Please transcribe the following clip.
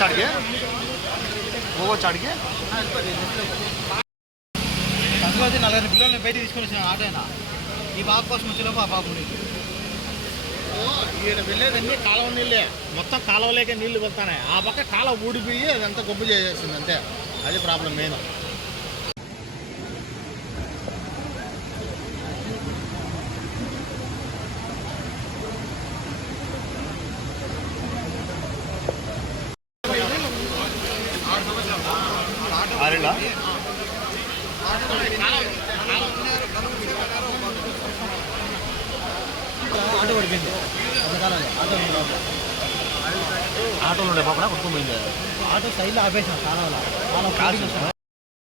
చాడికి అందులో వచ్చి 40 పిల్లల్ని బయట తీసుకొని వచ్చిన ఆటో అయినా ఈ బాబు కోసం వచ్చేలోపు ఆ బాబు ఈయన వెళ్ళేదన్నీ కాలువ నీళ్ళే, మొత్తం కాలువలేకే నీళ్లు వెళ్తాయి. ఆ పక్క కాలువ ఊడిపోయి అదంతా గొప్ప చేసేస్తుంది అంతే. అది ప్రాబ్లం మెయిన్. ఆటో పడిపోయింది ఆటోలో ఉండే పాపన కొట్టుకుపోయింది. ఆటో సైడ్లో ఆపేసాం చాలా